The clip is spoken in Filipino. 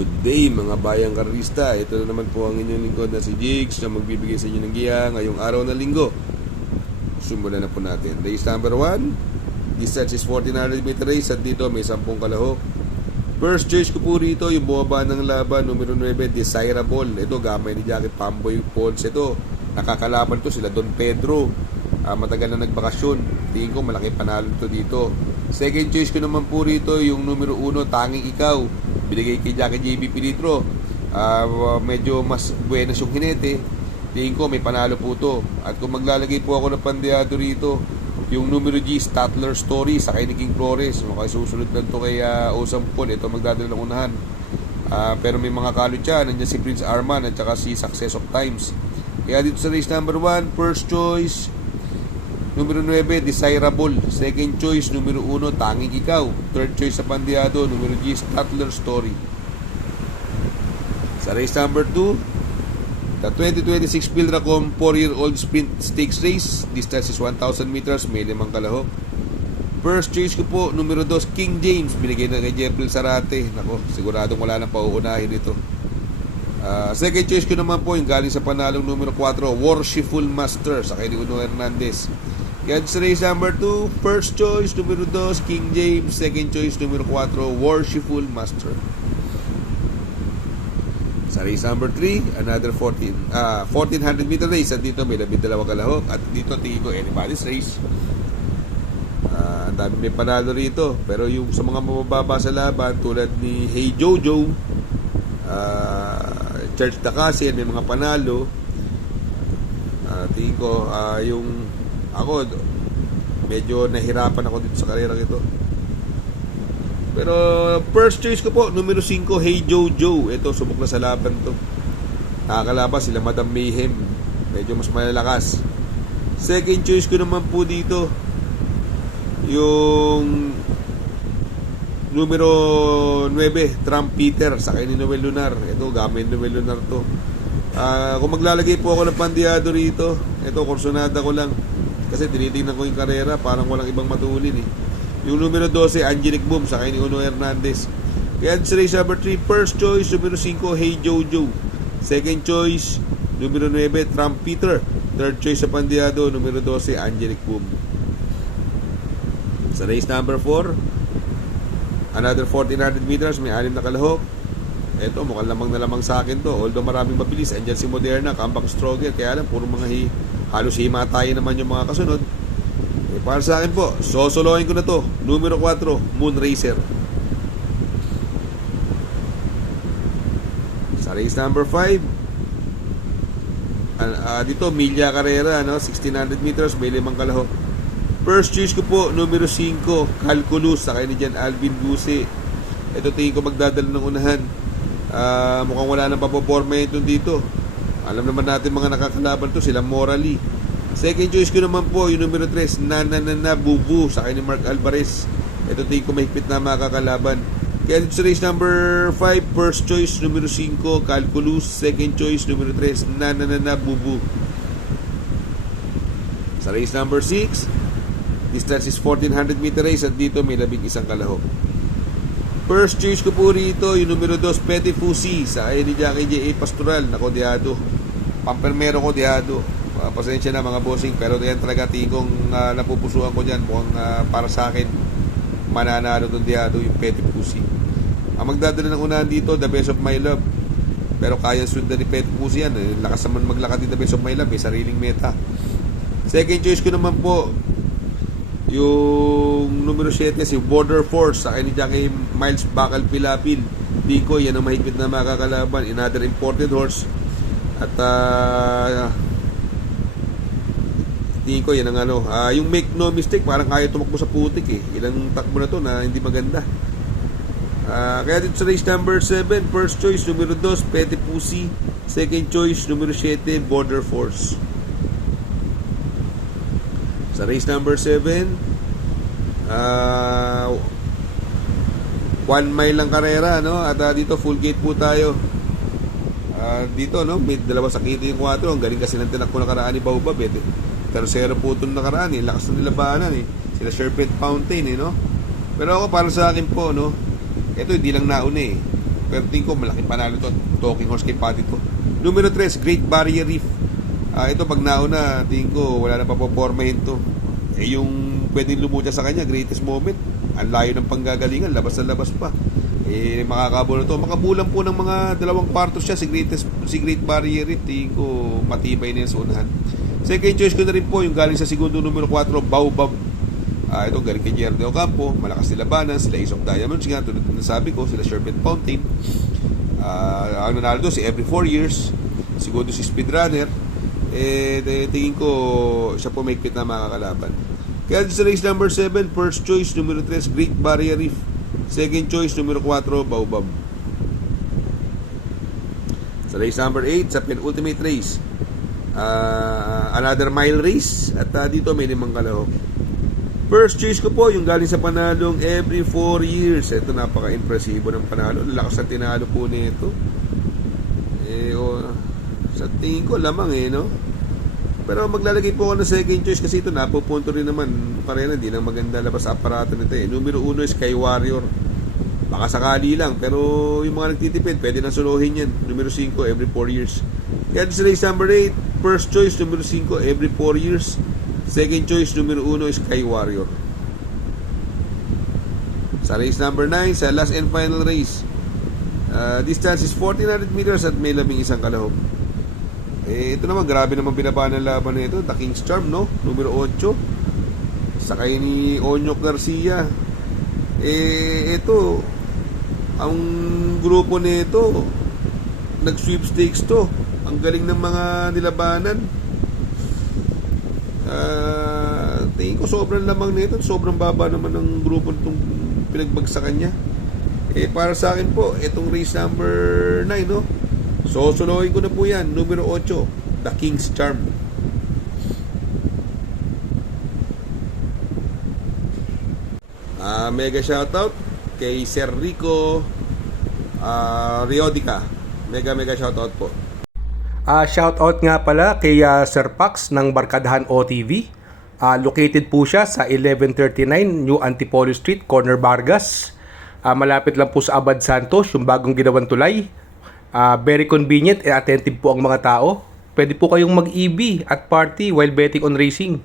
Good day mga bayang karista. Ito na naman po ang inyong lingkod na si Jigs na magbibigay sa inyo ng giya ngayong araw na linggo. Simulan na po natin. Race number 1. Distance is 1400 meter race at dito may 10 kalahok. First choice ko po rito yung bumaba ng laban, numero 9, Desirable. Ito gamay ni Jackie Pamboy Ponce ito. Nakakalaban to sila Don Pedro. Matagal na nagbakasyon. Tingin ko malaki panalo to dito. Second choice ko naman po rito yung numero 1, Tanging Ikaw. Binigay kay Jackie JB Pilitro. Medyo mas buenas yung hinete. Tingin ko may panalo po to. At kung maglalagay po ako ng pandeado rito, yung numero G, Statler Story sa kay King Flores. Susunod lang to kay Osampon. Ito magdadala ng unahan. Pero may mga kalot siya. Nandiyan si Prince Arman at saka si Success of Times. Kaya dito sa race number 1, first choice numero 9, Desirable. Second choice, numero 1, Tanging Ikaw. Third choice sa pandeado, numero G, Statler Story. Sa race number 2, the 2026 Pilracom 4-year-old sprint stakes race. Distance is 1,000 meters, may 5 kalahok. First choice ko po, numero 2, King James. Binigay na kay Jeffrey Sarate. Nako, siguradong wala nang pauunahin ito. Second choice ko naman po, yung galing sa panalong numero 4, Worshipful Master sa kay Uno Hernandez. Kaya sa race number 2, first choice, numero 2, King James. Second choice, numero 4, Worshipful Master. Sa race number 3, another 1400 meter race. At dito may 12 kalahok. At dito tingin ko anybody's race. Ang dami may panalo rito. Pero yung sa mga mabababa sa laban, tulad ni Hey Jojo, Church Dakasin, may mga panalo. Tingin ko yung ako medyo nahirapan ako dito sa karera ito. Pero first choice ko po, numero 5, Hey Jojo. Ito subok na sa laban to. Nakakalaban sila Madam Mayhem. Medyo mas malalakas. Second choice ko naman po dito yung numero 9, Trump Peter sa kay ni Noel Lunar. Ito gamit Noel Lunar to. Kung maglalagay po ako ng pandeado rito, ito kursonada ko lang kasi tinitingnan ko yung karera, parang walang ibang matulin eh. Yung numero 12, Angelic Boom sa kay ni Uno Hernandez. Kaya sa race number 3, first choice numero 5, Hey Jojo. Second choice numero 9, Trump Peter. Third choice sa pandeado, numero 12, Angelic Boom. Sa race number 4, another 1400 meters, may 6 na kalahok. Ito, mukhang lamang na lamang sa akin to. Although maraming mabilis. Andyan si Moderna, comeback stronger. Kaya lang, puro mga halos himatayin naman yung mga kasunod. Para sa akin po, sosolohin ko na to. Numero 4, Moon Racer. Sa race number 5, dito, Milya Carrera, 1600 meters, may 5 kalahok. First choice ko po, numero 5, Calculus, sa kay ni Jan Alvin Busi. Ito tingin ko magdadala ng unahan. Mukhang wala nang papoporma ito dito. Alam naman natin mga nakakalaban to, sila Morally. Second choice ko naman po, yung numero 3, Nananana Bubu, sa kay ni Mark Alvarez. Ito tingin ko mahigpit na makakalaban. Kaya dito sa race number 5, first choice, numero 5, Calculus. Second choice, numero 3, Nananana Bubu. Sa race number 6, distance is 1400 meter race at dito may 11 kalahok. First choice ko po rito yung numero 2, Petit Fusi sa ni Jackie J.A. Pastoral. Nako, diado. Pampermero ko, diado. Pasensya na mga bossing, pero yan talaga tingong napupusuan ko dyan. Mukhang para sa akin mananalo doon diado yung Petit Fusi. Ang magdadala ng unahan dito, The Best of My Love. Pero kaya sundan ni Petit Fusi yan. Lakas naman maglakad ni The Best of My Love. May sariling meta. Second choice ko naman po yung numero 7, si Border Force sa ni Jackie Miles Bakal Pilapil. Diko, yan ang mahigpit na makakalaban. Another imported horse. At Diko, yan ang yung Make No Mistake, parang kaya tumakbo sa putik eh. Ilang takbo na to na hindi maganda. Kaya dito sa race number 7, first choice numero 2, Petit Pussy. Second choice numero 7, Border Force. Sa race number 7, 1 mile lang karera, at dito full gate po tayo. Dito may dalawa sakit yung 4. Ang galing kasi ng tinakbo na karaan ni Baobab pero 0 po itong nakaraan lakas na nilabanan sila Serpent Fountain Pero ako, para sa akin po ito hindi lang nauna Pero tingin ko malaking panalo to. Talking horse kay Patty to. Numero 3, Great Barrier Reef. Ito pag nauna, tingin ko wala na papopormahin to. Yung pwedeng lumutya sa kanya, greatest moment. Ang layo ng panggagalingan, labas na labas pa. Makakabulan to. Makabulan po ng mga 2 kwartos siya si Great Barrier Reef. Tingin ko matibay na yan sa unahan. Second choice ko na rin po yung galing sa segundo numero 4, Baobab. Ito galing kay Jerry Ocampo. Malakas sila Labanan, sila Ace of Diamonds nga, tulad na sabi ko, sila Serpent Fountain. Ang nanalo doon si Every 4 Years. Segundo si Speedrunner. Tingin ko siya po may na makakalaban. Kaya sa race number 7, first choice numero 3, Great Barrier Reef. Second choice numero 4, Baobab. Sa race number 8, sa penultimate race, another mile race. At dito may 5 kalahok. First choice ko po yung galing sa panalong Every 4 Years. Ito napaka-impresibo ng panalo. Lakas na tinalo po nito. Sa tingin ko lamang no. Pero maglalagay po ako ng second choice kasi ito napupunto rin naman. Pareho na, hindi nang maganda labas sa aparato nito Numero 1 is Sky Warrior. Baka sakali lang, pero yung mga nagtitipid, pwede na suluhin yan. Numero 5, Every 4 Years. Kaya sa race number 8, first choice numero 5, Every 4 Years. Second choice numero 1 is Sky Warrior. Sa race number 9, sa last and final race, distance is 1400 meters at may 11 kalahok. Ito naman, grabe naman binaba ng laban na ito. The King's Charm, no? Numero 8. Sakay ni Onyok Garcia. Ito, ang grupo nito, nag-sweepstakes to. Ang galing ng mga nilabanan. Tingin ko sobrang lamang nito. Sobrang baba naman ng grupo nitong pinagbagsakan niya. Para sa akin po, itong race number 9, no? So, suluhin ko na po yan. Numero 8, The King's Charm. Mega shoutout kay Sir Rico Riodica. Mega shoutout po. Shoutout nga pala kay Sir Pax ng Barkadahan OTV. Located po siya sa 1139 New Antipolo Street, Corner Vargas. Malapit lang po sa Abad Santos, yung bagong ginawang tulay. Very convenient and attentive po ang mga tao. Pwede po kayong mag-EB at party while betting on racing.